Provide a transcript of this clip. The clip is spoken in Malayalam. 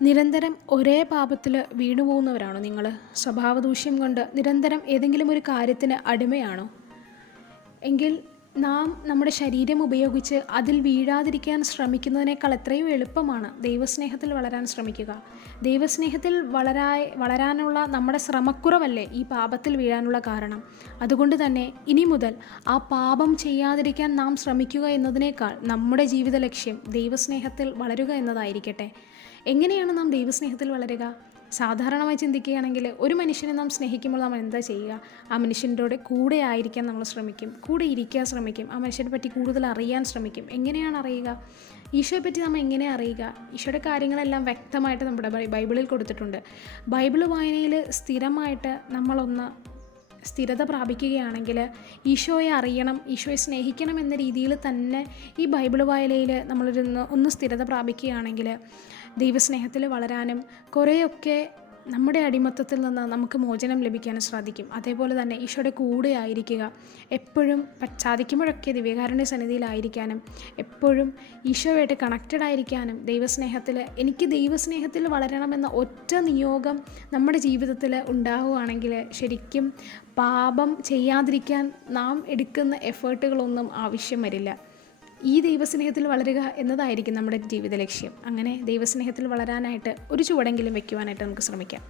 നിരന്തരം ഒരേ പാപത്തിൽ വീണുപോകുന്നവരാണോ നിങ്ങൾ? സ്വഭാവദൂഷ്യം കൊണ്ട് നിരന്തരം ഏതെങ്കിലും ഒരു കാര്യത്തിന് അടിമയാണോ? എങ്കിൽ നാം നമ്മുടെ ശരീരം ഉപയോഗിച്ച് അതിൽ വീഴാതിരിക്കാൻ ശ്രമിക്കുന്നതിനേക്കാൾ എത്രയോ എളുപ്പമാണ് ദൈവസ്നേഹത്തിൽ വളരാൻ ശ്രമിക്കുക. ദൈവസ്നേഹത്തിൽ വളരാനുള്ള നമ്മുടെ ശ്രമക്കുറവല്ലേ ഈ പാപത്തിൽ വീഴാനുള്ള കാരണം. അതുകൊണ്ട് തന്നെ ഇനി മുതൽ ആ പാപം ചെയ്യാതിരിക്കാൻ നാം ശ്രമിക്കുക എന്നതിനേക്കാൾ നമ്മുടെ ജീവിത ലക്ഷ്യം ദൈവസ്നേഹത്തിൽ വളരുക എന്നതായിരിക്കട്ടെ. എങ്ങനെയാണ് നാം ദൈവസ്നേഹത്തിൽ വളരുക? സാധാരണമായി ചിന്തിക്കുകയാണെങ്കിൽ ഒരു മനുഷ്യനെ നാം സ്നേഹിക്കുമ്പോൾ നമ്മൾ എന്താ ചെയ്യുക? ആ മനുഷ്യൻ്റെ കൂടെ ആയിരിക്കാൻ നമ്മൾ ശ്രമിക്കും, കൂടെ ഇരിക്കാൻ ശ്രമിക്കും, ആ മനുഷ്യനെ പറ്റി കൂടുതൽ അറിയാൻ ശ്രമിക്കും. എങ്ങനെയാണ് അറിയുക? ഈശോയെ പറ്റി നമ്മൾ എങ്ങനെ അറിയുക? ഈശോയുടെ കാര്യങ്ങളെല്ലാം വ്യക്തമായിട്ട് നമ്മുടെ ബൈബിളിൽ കൊടുത്തിട്ടുണ്ട്. ബൈബിൾ വായനയിൽ സ്ഥിരമായിട്ട് നമ്മളൊന്ന് സ്ഥിരത പ്രാപിക്കുകയാണെങ്കിൽ, ഈശോയെ അറിയണം, ഈശോയെ സ്നേഹിക്കണം എന്ന രീതിയിൽ തന്നെ ഈ ബൈബിൾ വായനയിൽ ഒന്ന് സ്ഥിരത പ്രാപിക്കുകയാണെങ്കിൽ ദൈവസ്നേഹത്തിൽ വളരാനും കുറേയൊക്കെ നമ്മുടെ അടിമത്തത്തിൽ നിന്ന് നമുക്ക് മോചനം ലഭിക്കാനും സാധിക്കും. അതേപോലെ തന്നെ ഈശോയുടെ കൂടെ ആയിരിക്കുക, എപ്പോഴും സാധിക്കുമ്പോഴൊക്കെ ദിവ്യകാരുണ്യ സന്നിധിയിലായിരിക്കാനും എപ്പോഴും ഈശോയായിട്ട് കണക്റ്റഡ് ആയിരിക്കാനും എനിക്ക് ദൈവസ്നേഹത്തിൽ വളരണമെന്ന ഒറ്റ നിയോഗം നമ്മുടെ ജീവിതത്തിൽ ഉണ്ടാവുകയാണെങ്കിൽ ശരിക്കും പാപം ചെയ്യാതിരിക്കാൻ നാം എടുക്കുന്ന എഫേർട്ടുകളൊന്നും ആവശ്യം വരില്ല. ഈ ദൈവസ്നേഹത്തിൽ വളരുക എന്നതായിരിക്കും നമ്മുടെ ജീവിത ലക്ഷ്യം. അങ്ങനെ ദൈവസ്നേഹത്തിൽ വളരാനായിട്ട് ഒരു ചുവടെങ്കിലും വയ്ക്കുവാനായിട്ട് നമുക്ക് ശ്രമിക്കാം.